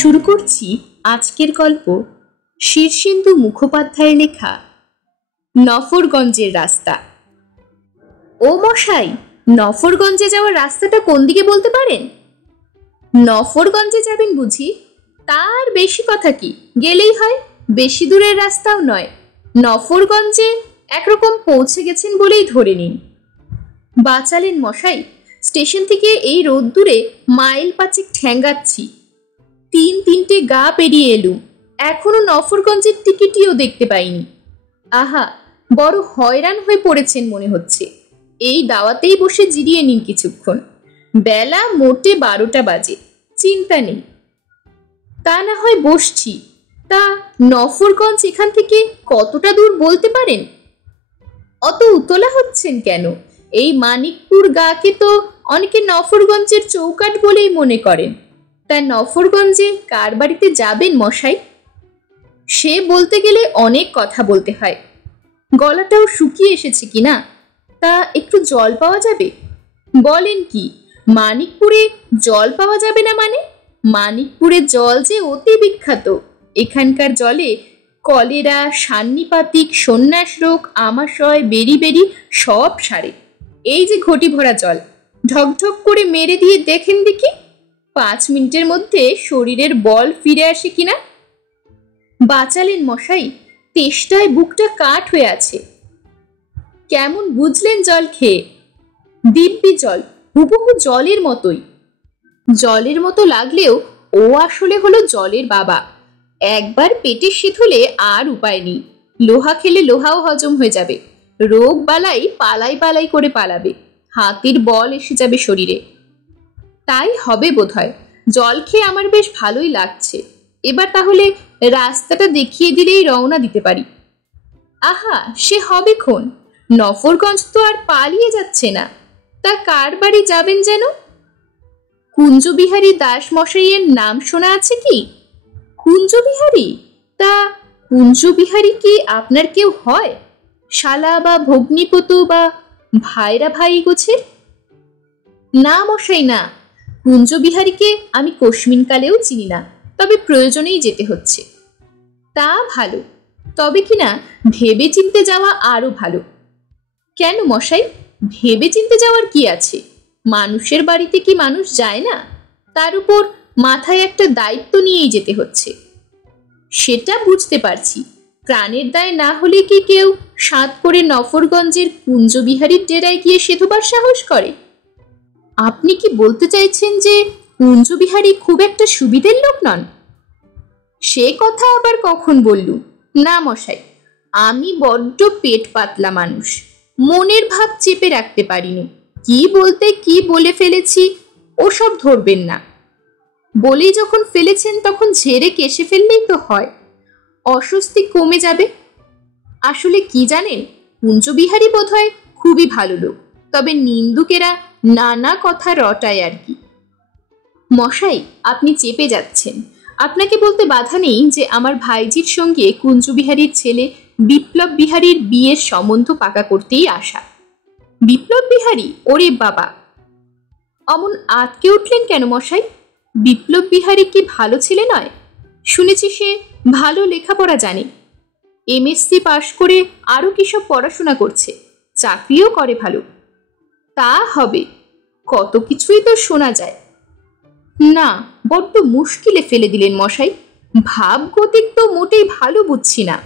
শুরু করছি আজকের গল্প শীর্ষেন্দু মুখোপাধ্যায়ের লেখা নফরগঞ্জের রাস্তা। ও মশাই, নফরগঞ্জে যাওয়ার রাস্তাটা কোন দিকে বলতে পারেন? নফরগঞ্জে যাবেন বুঝি? তার বেশি কথা কি, গেলেই হয়, বেশি দূরের রাস্তাও নয়। নফরগঞ্জে একরকম পৌঁছে গেছেন বলেই ধরে নিন। বাঁচালেন মশাই, স্টেশন থেকে এই রোদ্দুরে মাইল 5 ঠ্যাঙ্গাচ্ছি। 3-3টে গা পেরিয়ে এলুম, এখনো নফরগঞ্জের টিকিটিও দেখতে পাইনি। আহা, বড় হয়রান হয়ে পড়েছেন মনে হচ্ছে। এই দাওয়াতেই বসে জিরিয়ে নিন কিছুক্ষণ। বেলা মোটে 12টা বাজে, চিন্তা নেই। তা না হয় বসছি, তা নফরগঞ্জ এখান থেকে কতটা দূর বলতে পারেন? অত উতলা হচ্ছেন কেন? এই মানিকপুর গাকে তো অনেকে নফরগঞ্জের চৌকাঠ বলেই মনে করেন। তা নফরগঞ্জে কার বাড়িতে যাবেন মশাই? সে বলতে গেলে অনেক কথা বলতে হয়। গলাটাও শুকিয়ে এসেছে কিনা, তা একটু জল পাওয়া যাবে? বলেন কি, মানিকপুরে জল পাওয়া যাবে না মানে? মানিকপুরের জল যে অতি বিখ্যাত। এখানকার জলে কলেরা, সান্নিপাতিক, সন্ন্যাস রোগ, আমাশয়, বেরি সব সারে। এই যে ঘটি ভরা জল, ঢকঢক করে মেরে দিয়ে দেখেন দেখি 5 মিনিটের মধ্যে শরীরের বল ফিরে আসে কিনা। বাঁচালেন মশাই, তেষ্টায় বুকটা কাঠ হয়ে আছে। কেমন বুঝলেন জল খেয়ে? দিব্যি জল, হুবহু জলের মতোই। জলের মতো লাগলেও ও আসলে হলো জলের বাবা। একবার পেটে শীত হলে আর উপায় নেই। লোহা খেলে লোহাও হজম হয়ে যাবে। রোগ বালাই পালাই পালাই করে পালাবে। হাতির বল এসে যাবে শরীরে। তাই হবে বোধহয়। জল খেয়ে আমার বেশ ভালোই লাগছে। এবার তাহলে রাস্তাটা দেখিয়ে দিলেই রওনা দিতে পারি। আহা, সে হবে ক্ষণ। নফরগঞ্জ তো আর পালিয়ে যাচ্ছে না। তা কার বাড়ি যাবেন যেন? কুঞ্জবিহারী দাস মশাইয়ের নাম শোনা আছে কি? কুঞ্জবিহারী? তা কুঞ্জবিহারী কি আপনার কেউ হয়? শালা বা ভগ্নিপতু বা ভাইরা ভাই গোছের? না মশাই না, কুঞ্জবিহারীকে আমি কস্মিনকালেও চিনি না, তবে প্রয়োজনেই যেতে হচ্ছে। তা ভালো, তবে কিনা ভেবে চিনতে যাওয়া আরো ভালো। কেন মশাই, ভেবে চিনতে যাওয়ার কি আছে? মানুষের বাড়িতে কি মানুষ যায় না? তার উপর মাথায় একটা দায়িত্ব নিয়েই যেতে হচ্ছে। সেটা বুঝতে পারছি। প্রাণের দায় না হলে কি কেউ সাত করে নফরগঞ্জের কুঞ্জবিহারীর ডেরায় গিয়ে সেধবার সাহস করে? আপনি কি বলতে চাইছেন যে কুঞ্জবিহারী খুব একটা সুবিধের লোক নন? সে কথা আবার কখন বললুম? না মশাই, আমি বড্ড পেট পাতলা মানুষ, মনের ভাব চেপে রাখতে পারিনি। কি বলতে কি বলে ফেলেছি ওসব ধরবেন না। বলেই যখন ফেলেছেন তখন ঝেড়ে কেশে ফেললেই তো হয়, অস্বস্তি কমে যাবে। আসলে কি জানেন, কুঞ্জবিহারী বোধহয় খুবই ভালো লোক, তবে নিন্দুকেরা নানা কথা রটায় আর কি। মশাই, আপনি চেপে যাচ্ছেন। আপনাকে বলতে বাধা নেই যে আমার ভাইজির সঙ্গে কুঞ্জবিহারীর ছেলে বিপ্লব বিহারীর বিয়ের সম্বন্ধ পাকা করতেই আসা। বিপ্লব বিহারী? ওরে বাবা! অমন আটকে উঠলেন কেন মশাই? বিপ্লব বিহারী কি ভালো ছেলে নয়? শুনেছি সে ভালো লেখাপড়া জানে, MSc পাশ করে আরো কিসব পড়াশোনা করছে, চাকরিও করে ভালো। তা হবে, কত কিছুই তো শোনা যায়। না, বড্ড মুশকিলে ফেলে দিলেন মশাই। ভাবগতিক তো মোটেই ভালো বুঝছি না।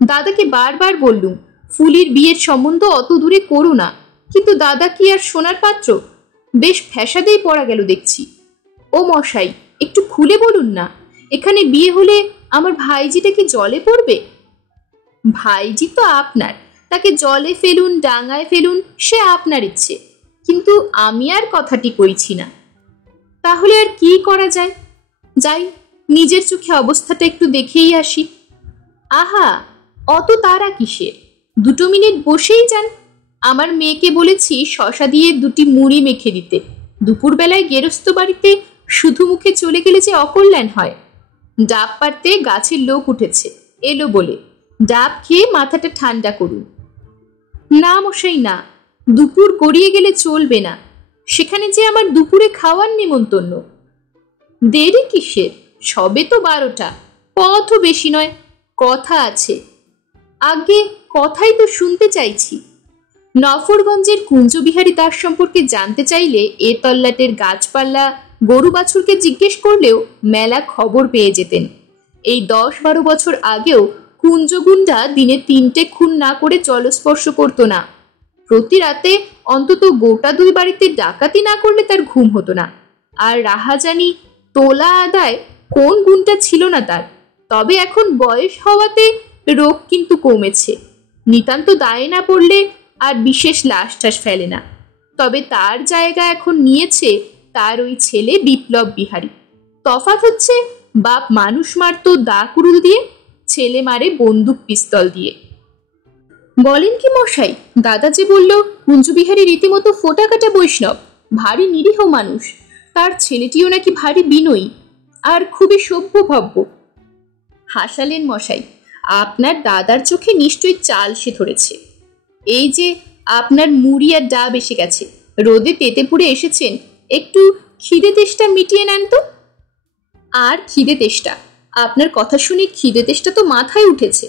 দাদাকে বারবার বললুম ফুলির বিয়ের সম্বন্ধ অত দূরে করো না, কিন্তু দাদা কি আর শোনার পাত্র? বেশ ফ্যাসাদেই পড়া গেল দেখছি। ও মশাই, একটু খুলে বলুন না, এখানে বিয়ে হলে আমার ভাইজিটা কি জলে পড়বে? ভাইজি তো আপনার, তাকে জলে ফেলুন ডাঙায় ফেলুন সে আপনার ইচ্ছে, কিন্তু আমি আর কথাটি কইছি না। তাহলে আর কি করা যায়? যাই, নিজের চোখে অবস্থাটা একটু দেখেই আসি। আহা, অত তারা কিসের? 2 মিনিট বসেই যান। আমার মেয়েকে বলেছি শশা দিয়ে 2টি মুড়ি মেখে দিতে। দুপুরবেলায় গেরস্ত বাড়িতে শুধু মুখে চলে গেলে যে অকল্যাণ হয়। ডাব পাড়তে গাছের লোক উঠেছে, এলো বলে ডাব খেয়ে মাথাটা ঠান্ডা করুন। না মশাই না, দুপুর গড়িয়ে গেলে চলবে না, সেখানে যে আমার দুপুরে খাওয়ার নেমন্তন্ন। দেরি কিসের? সবে তো 12টা, পথও বেশি নয়, কথা আছে। আগে কথাই তো শুনতে চাইছি। নফরগঞ্জের কুঞ্জবিহারী দাস সম্পর্কে জানতে চাইলে এ তল্লাটের গাছপালা গরু বাছুরকে জিজ্ঞেস করলেও মেলা খবর পেয়ে যেতেন। এই 10-12 বছর আগেও কুঞ্জগুন্ডা দিনে 3টে খুন না করে জলস্পর্শ করতো না। প্রতি রাতে অন্তত গোটা 2 বাড়িতে ডাকাতি না করলে তার ঘুম হতো না। আর রাহাজানি তোলা আদায় কোন গুণটা ছিল না তার। তবে এখন বয়স হওয়াতে রোগ কিন্তু কমেছে। নিতান্ত দায়ে না পড়লে আর বিশেষ লাশ টাশ ফেলে না। তবে তার জায়গা এখন নিয়েছে তার ওই ছেলে বিপ্লব বিহারী। তফাৎ হচ্ছে বাপ মানুষ মারতো দা কুড়ুল দিয়ে, ছেলে মারে বন্দুক পিস্তল দিয়ে। বলেন কি মশাই, দাদা যে বলল কুঞ্জবিহারী রীতিমতো ফোটাকাটা বৈষ্ণব, ভারী নিরীহ মানুষ। তার ছেলেটিও নাকি ভারী বিনয়ী আর খুবই সভ্যভব্য। হাসালেন মশাই। আপনার দাদার চোখে নিশ্চয়ই চাল সে ধরেছে। এই যে আপনার মুড়ি আর ডাব এসে গেছে, রোদে তেতে পুড়ে এসেছেন, একটু খিদে তেষ্টা মিটিয়ে নেন তো। আর খিদে তেষ্টা? আপনার কথা শুনে খিদে তেষ্টা তো মাথায় উঠেছে।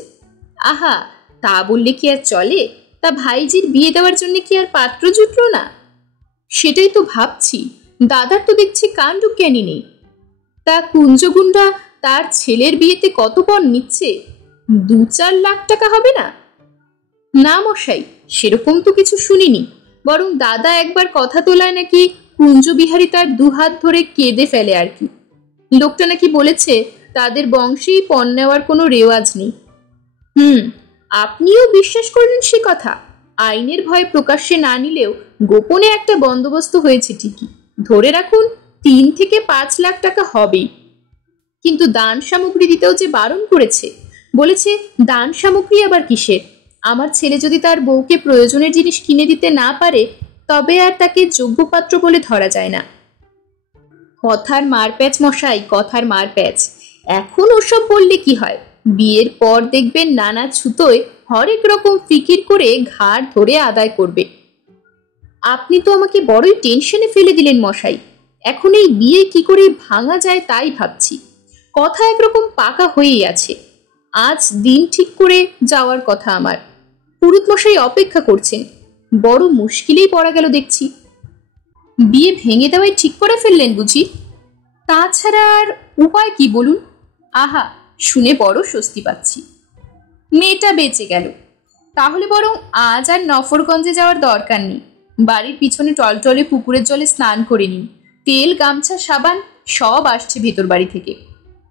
আহা, তা বললে কি আর চলে? তা ভাইজির বিয়ে দেওয়ার জন্য কি আর পাত্র জুটলো না? সেটাই তো ভাবছি, দাদার তো দেখছি কাণ্ড জ্ঞানী নেই। তা কুঞ্জগুন্ডা তার ছেলের বিয়েতে কত পণ নিচ্ছে? 2-4 লাখ টাকা হবে না? না মশাই, সেরকম তো কিছু শুনিনি। বরং দাদা একবার কথা তোলায় নাকি কুঞ্জবিহারী তার 2 হাত ধরে কেঁদে ফেলে আর কি। লোকটা নাকি বলেছে তাদের বংশেই পণ নেওয়ার কোনো রেওয়াজ নেই। আপনিও বিশ্বাস করলেন সে কথা? আইনের ভয়ে প্রকাশ্যে না নিলেও গোপনে একটা বন্দোবস্ত হয়েছে ঠিকই। ধরে রাখুন 3 থেকে 5 লাখ টাকা হবেই। কিন্তু দান সামগ্রী দিতেও যে বারণ করেছে। বলেছে দান সামগ্রী আবার কিসের? আমার ছেলে যদি তার বউকে প্রয়োজনের জিনিস কিনে দিতে না পারে, তবে আর তাকে যোগ্য পাত্র বলে ধরা যায় না। কথার মারপ্যাচ মশাই, কথার মারপ্যাচ। এখন ওসব বললে কি হয়? বিয়ের পর দেখবেন নানা ছুতোয় হরেক রকম ফিকির করে ঘাড় ধরে আদায় করবে। আপনি তো আমাকে বড়ই টেনশনে ফেলে দিলেন মশাই। এখন এই বিয়ে কি করে ভাঙা যায় তাই ভাবছি। কথা একরকম পাকা হয়েই আছে। আজ দিন ঠিক করে যাওয়ার কথা আমার। পুরুত মশাই অপেক্ষা করছেন। বড় মুশকিলেই পড়া গেল দেখছি। বিয়ে ভেঙে দেওয়াই ঠিক করে ফেললেন বুঝি? তাছাড়া আর উপায় কি বলুন? আহা, শুনে বড় স্বস্তি পাচ্ছি। মেয়েটা বেঁচে গেল। তাহলে বরং আজ আর নফরগঞ্জে যাওয়ার দরকার নেই। বাড়ির পিছনে টলটলে পুকুরের জলে স্নান করে নিন। তেল, গামছা, সাবান সব আসছে ভেতর বাড়ি থেকে।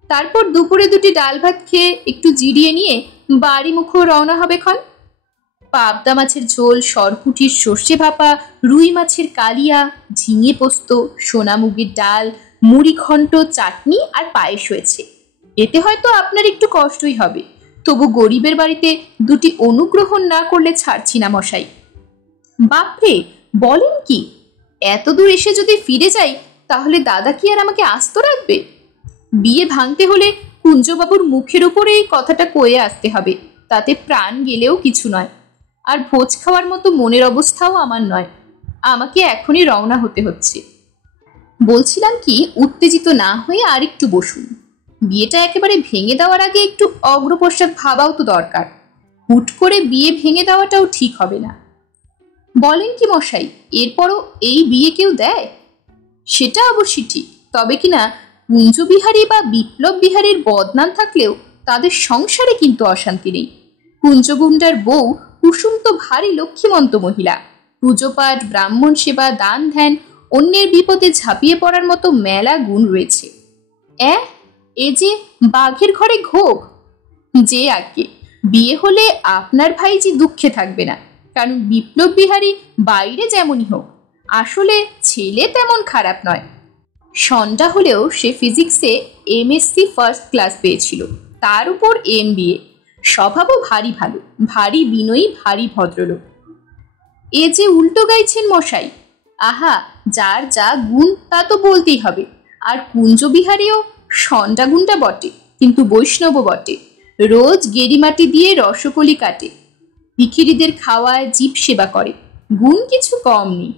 তারপর দুপুরে 2টি ডাল ভাত খেয়ে একটু জিরিয়ে নিয়ে বাড়ি মুখো রওনা হবে ক্ষণ। পাবদা মাছের ঝোল, সরপুঁটির সর্ষে ভাপা, রুই মাছের কালিয়া, ঝিঙে পোস্ত, সোনামুগের ডাল, মুড়ি ঘন্ট, চাটনি আর পায়েস হয়েছে। এতে হয়তো আপনার একটু কষ্টই হবে, তবু গরিবের বাড়িতে 2টি অনুগ্রহণ না করলে ছাড়ছি না মশাই। বাপরে, বলেন কি? এত দূর এসে যদি ফিরে যাই, তাহলে দাদা কি আর আমাকে আস্ত রাখবে? বিয়ে ভাঙতে হলে কুঞ্জবাবুর মুখের উপরে এই কথাটা কয়ে আসতে হবে। তাতে প্রাণ গেলেও কিছু নয়। আর ভোজ খাওয়ার মতো মনের অবস্থাও আমার নয়। আমাকে এখনই রওনা হতে হচ্ছে। বলছিলাম কি, উত্তেজিত না হয়ে আর একটু বসুন। বিয়েটা একেবারে ভেঙে দেওয়ার আগে একটু অগ্রপশ্চাৎ ভাবাও তো দরকার। হুট করে বিয়ে ভেঙে দেওয়াটাও ঠিক হবে না। বলেন কি মশাই, এরপরও এই বিয়ে কেউ দেয়? সেটা অবশ্যই ঠিক। তবে কিনা কুঞ্জবিহারী বা বিপ্লব বিহারীর বদনাম থাকলেও তাদের সংসারে কিন্তু অশান্তি নেই। কুঞ্জগুন্ডার বউ কুসুম তো ভারী লক্ষ্মীমন্ত মহিলা। পুজোপাঠ, ব্রাহ্মণ সেবা, দান ধ্যান, অন্যের বিপদে ঝাঁপিয়ে পড়ার মতো মেলা গুণ রয়েছে। এ যে বাঘের ঘরে ঘোগ। যে আগে বিয়ে হলে আপনার ভাইজি দুঃখে থাকবে না, কারণ বিপ্লব বিহারী বাইরে যেমনই হোক, আসলে ছেলে তেমন খারাপ নয়। সন্ধ্যা হলেও সে ফিজিক্সে MSc ফার্স্ট ক্লাস পেয়েছিল, তার উপর MBA। স্বভাবও ভারী ভালো, ভারী বিনয়ী, ভারী ভদ্রলোক। এ যে উল্টো গাইছেন মশাই। আহা, যার যা গুণ তা তো বলতেই হবে। আর কুঞ্জবিহারীও সন্ডা গুণটা বটে, কিন্তু বৈষ্ণব বটে। রোজ গেরিমাটি দিয়ে রসকলি কাটে, ভিখিরিদের খাওয়ায়, জীব সেবা করে। গুণ কিছু কম নেই।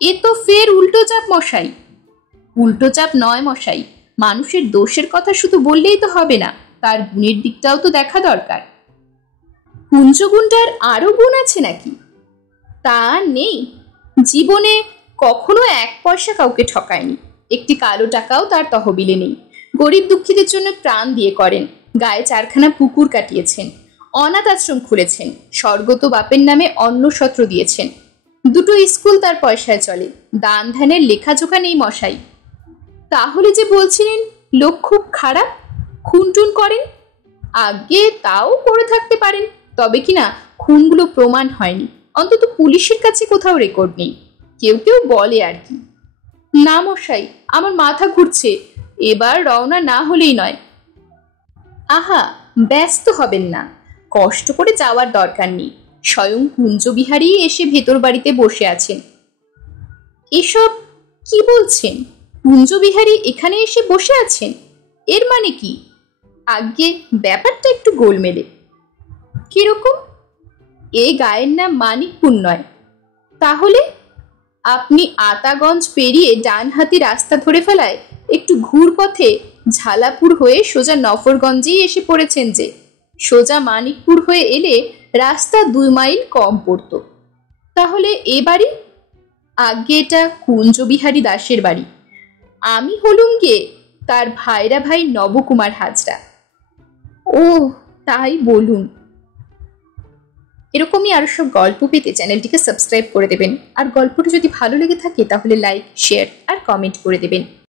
এ তো ফের উল্টো চাপ মশাই। উল্টো চাপ নয় মশাই, মানুষের দোষের কথা শুধু বললেই তো হবে না, তার গুণের দিকটাও তো দেখা দরকার। কুঞ্জগুণটার আরো গুণ আছে নাকি? তা নেই, জীবনে কখনো 1 পয়সা কাউকে ঠকায়নি, একটি কালো টাকাও তার তহবিলে নেই। গরিব দুঃখীদের জন্য প্রাণ দিয়ে করেন, গায়ে 4খানা পুকুর কাটিয়েছেন, অনাথ আশ্রম খুলেছেন, স্বর্গত বাপের নামে অন্নসত্র দিয়েছেন, 2টো স্কুল তার পয়সায় চলে, দান ধ্যানের লেখাজোখা নেই মশাই। তাহলে যে বলছিলেন লোক খুব খারাপ, খুনটুন করেন, আগে তাও করে থাকতে পারেন, তবে কিনা খুনগুলো প্রমাণ হয়নি, অন্তত পুলিশের কাছে কোথাও রেকর্ড নেই। কেউ কেউ বলে আর কি। না মশাই, আমার মাথা ঘুরছে, এবার রওনা না হলেই নয়। আহা, ব্যস্ত হবেন না, কষ্ট করে যাওয়ার দরকার নেই, স্বয়ং কুঞ্জবিহারী এসে ভেতর বাড়িতে বসে আছেন। এসব কি বলছেন? কুঞ্জবিহারী এখানে এসে বসে আছেন, এর মানে কি? আগে ব্যাপারটা একটু গোলমেলে। কিরকম? এ গায়ের নাম মানিকপুর নয়। তাহলে? আপনি আতাগঞ্জ পেরিয়ে ডান হাতি রাস্তা ধরে ফেলায় একটু ঘুর পথে ঝালাপুর হয়ে সোজা নফরগঞ্জেই এসে পড়েছেন। যে সোজা মানিকপুর হয়ে এলে রাস্তা 2 মাইল কম পড়ত। তাহলে এ বাড়ি? আগে এটা কুঞ্জবিহারী দাসের বাড়ি, আমি হলুম গিয়ে তার ভাইরা ভাই নবকুমার হাজরা। ও তাই বলুন। এরকমই আরো সব গল্প পেতে চ্যানেলটিকে সাবস্ক্রাইব করে দেবেন, আর গল্পটি যদি ভালো লেগে থাকে তাহলে লাইক, শেয়ার আর কমেন্ট করে দেবেন।